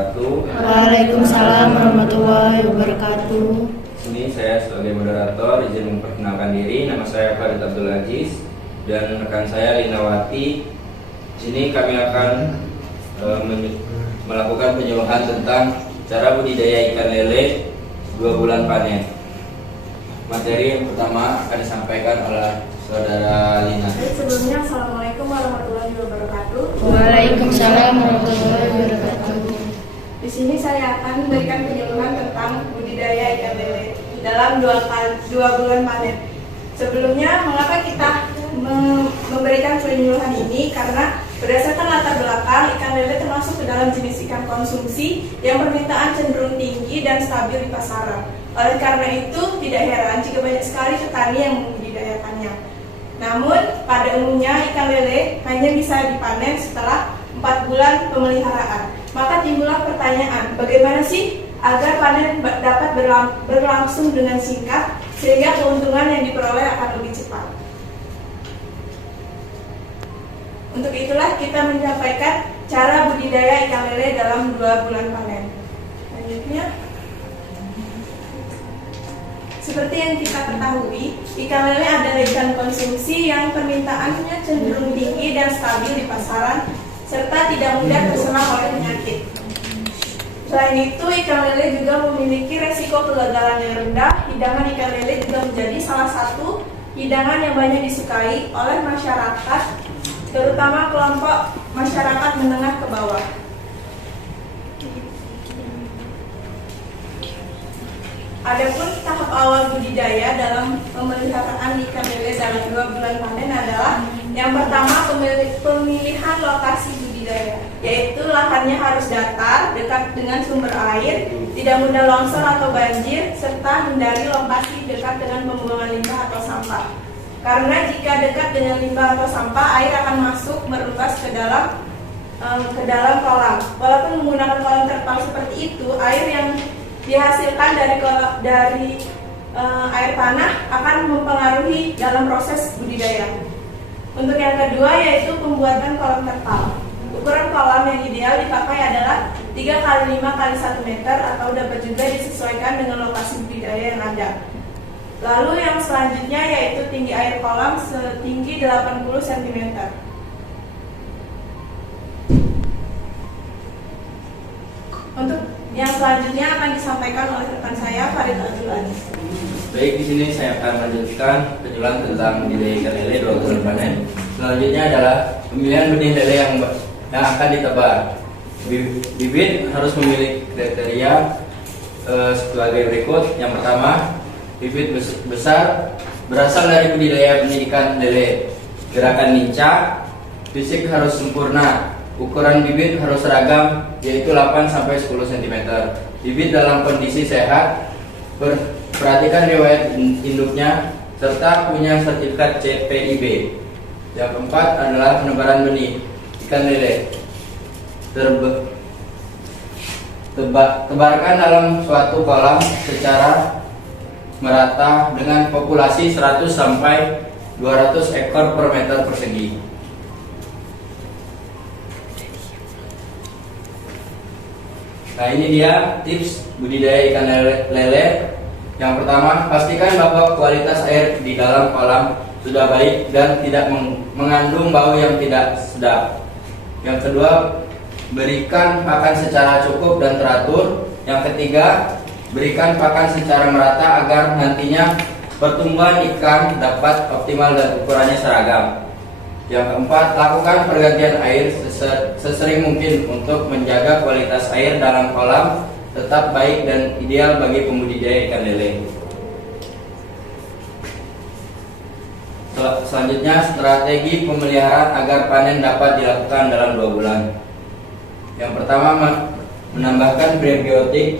wabarakatuh. Waalaikumsalam warahmatullahi wabarakatuh. Ini saya sebagai moderator izin memperkenalkan diri. Nama saya Farid Abdul Aziz dan rekan saya Linawati. Sini kami akan melakukan penyuluhan tentang cara budidaya ikan lele 2 bulan panen. Materi yang pertama akan disampaikan oleh Saudara Lina. Sebelumnya, Assalamualaikum warahmatullahi wabarakatuh. Waalaikumsalam warahmatullahi wabarakatuh. Di sini saya akan memberikan penyuluhan tentang budidaya ikan lele dalam 2 bulan panen. Sebelumnya, mengapa kita memberikan penyuluhan ini? Karena berdasarkan latar belakang, ikan lele termasuk ke dalam jenis ikan konsumsi yang permintaan cenderung tinggi dan stabil di pasaran. Oleh karena itu, tidak heran jika banyak sekali petani yang membudidayakannya. Namun, pada umumnya ikan lele hanya bisa dipanen setelah 4 bulan pemeliharaan. Maka timbullah pertanyaan, bagaimana sih agar panen dapat berlangsung dengan singkat sehingga keuntungan yang diperoleh akan lebih cepat. Untuk itulah kita menyampaikan cara budidaya ikan lele dalam 2 bulan panen. Selanjutnya, seperti yang kita ketahui, ikan lele adalah ikan konsumsi yang permintaannya cenderung tinggi dan stabil di pasaran, serta tidak mudah terserang oleh penyakit. Selain itu, ikan lele juga memiliki resiko kegagalan yang rendah. Hidangan ikan lele juga menjadi salah satu hidangan yang banyak disukai oleh masyarakat, terutama kelompok masyarakat menengah ke bawah. Adapun tahap awal budidaya dalam pemeliharaan ikan lele dalam 2 bulan panen adalah yang pertama pemilihan lokasi budidaya, yaitu lahannya harus datar, dekat dengan sumber air, tidak mudah longsor atau banjir, serta hindari lokasi dekat dengan pembuangan limbah atau sampah. Karena jika dekat dengan limbah atau sampah, air akan masuk merupas ke dalam kolam. Walaupun menggunakan kolam terpal seperti itu, air yang dihasilkan dari air tanah akan mempengaruhi dalam proses budidaya. Untuk yang kedua yaitu pembuatan kolam terpal. Ukuran kolam yang ideal dipakai adalah 3 x 5 x 1 meter atau dapat juga disesuaikan dengan lokasi budidaya yang ada. Lalu yang selanjutnya yaitu tinggi air kolam setinggi 80 cm. Untuk yang selanjutnya akan disampaikan oleh rekan saya Farid Abdul Aziz. Baik, di sini saya akan melanjutkan penyuluhan tentang budidaya ikan lele 2 bulan panen. Selanjutnya adalah pemilihan benih lele yang akan ditebar. Bibit harus memiliki kriteria sebagai berikut. Yang pertama, bibit besar berasal dari budidaya benih ikan lele. Gerakan lincah, fisik harus sempurna. Ukuran bibit harus seragam, yaitu 8-10 cm. Bibit dalam kondisi sehat, perhatikan riwayat induknya, serta punya sertifikat CPIB. Yang keempat adalah penebaran benih ikan lele. Tebarkan dalam suatu kolam secara merata dengan populasi 100-200 ekor per meter persegi. Nah, ini dia tips budidaya ikan lele. Yang pertama, pastikan bahwa kualitas air di dalam kolam sudah baik dan tidak mengandung bau yang tidak sedap. Yang kedua, berikan pakan secara cukup dan teratur. Yang ketiga, berikan pakan secara merata agar nantinya pertumbuhan ikan dapat optimal dan ukurannya seragam. Yang keempat, lakukan pergantian air sesering mungkin untuk menjaga kualitas air dalam kolam tetap baik dan ideal bagi pembudidaya ikan lele. Selanjutnya, strategi pemeliharaan agar panen dapat dilakukan dalam 2 bulan. Yang pertama, menambahkan prebiotik.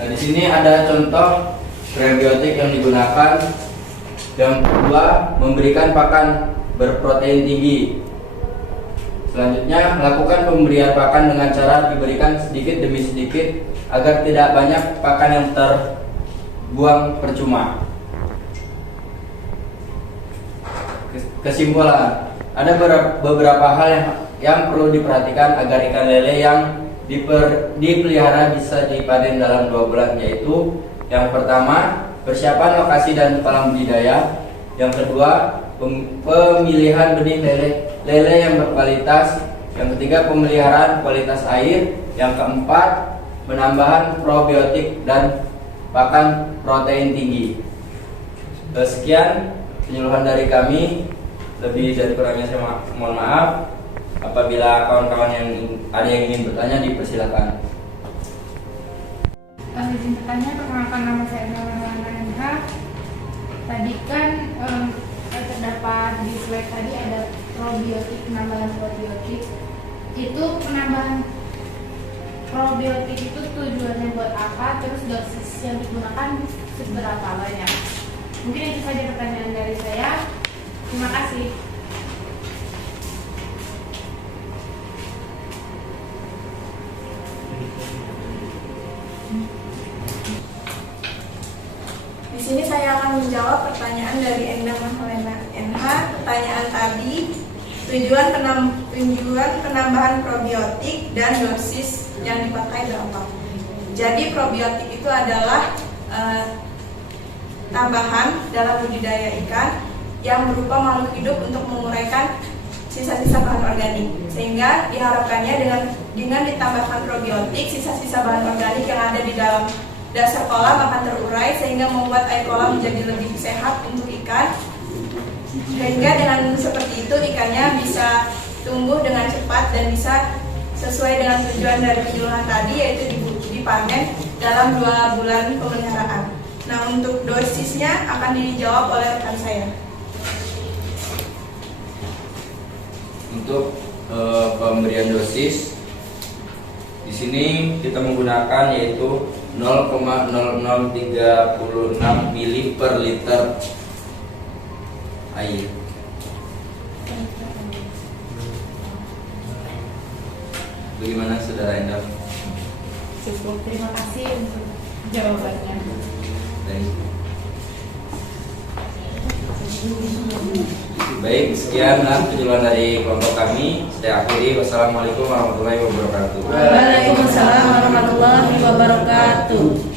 Nah, di sini ada contoh prebiotik yang digunakan. Yang kedua, memberikan pakan berprotein tinggi. Selanjutnya, melakukan pemberian pakan dengan cara diberikan sedikit demi sedikit agar tidak banyak pakan yang terbuang percuma. Kesimpulan, ada beberapa hal yang perlu diperhatikan agar ikan lele yang dipelihara bisa dipanen dalam 2 bulan, yaitu yang pertama, persiapan lokasi dan kolam budidaya. Yang kedua, pemilihan benih lele yang berkualitas. Yang ketiga, pemeliharaan kualitas air. Yang keempat, penambahan probiotik dan pakan protein tinggi. Sekian penyuluhan dari kami. Lebih dari kurangnya saya mohon maaf. Apabila kawan-kawan yang ada yang ingin bertanya, dipersilakan. Izin bertanya, perkenalkan nama saya Maulana NH. Tadi kan terdapat di slide tadi ada probiotik, penambahan probiotik. Itu penambahan probiotik itu tujuannya buat apa? Terus dosis yang digunakan seberapa banyak? Mungkin itu saja pertanyaan dari saya. Terima kasih. Di sini saya akan menjawab pertanyaan dari Endang Maulana NH. Pertanyaan tadi, tujuan penambahan probiotik dan dosis yang dipakai berapa. Jadi probiotik itu adalah tambahan dalam budidaya ikan yang berupa makhluk hidup untuk menguraikan sisa-sisa bahan organik, sehingga diharapkannya dengan ditambahkan probiotik, sisa-sisa bahan organik yang ada di dalam dasar kolam akan terurai sehingga membuat air kolam menjadi lebih sehat untuk ikan, sehingga dengan seperti itu ikannya bisa tumbuh dengan cepat dan bisa sesuai dengan tujuan dari penyuluhan tadi, yaitu dipanen dalam 2 bulan pemeliharaan. Nah, untuk dosisnya akan dijawab oleh rekan saya. Untuk pemberian dosis, di sini kita menggunakan yaitu 0,0036 mili per liter air. Bagaimana saudara Endang? Cukup, terima kasih untuk jawabannya. Baik, sekian penyuluhan dari kelompok kami. Saya akhiri. Wassalamualaikum warahmatullahi wabarakatuh. Waalaikumsalam warahmatullahi wabarakatuh.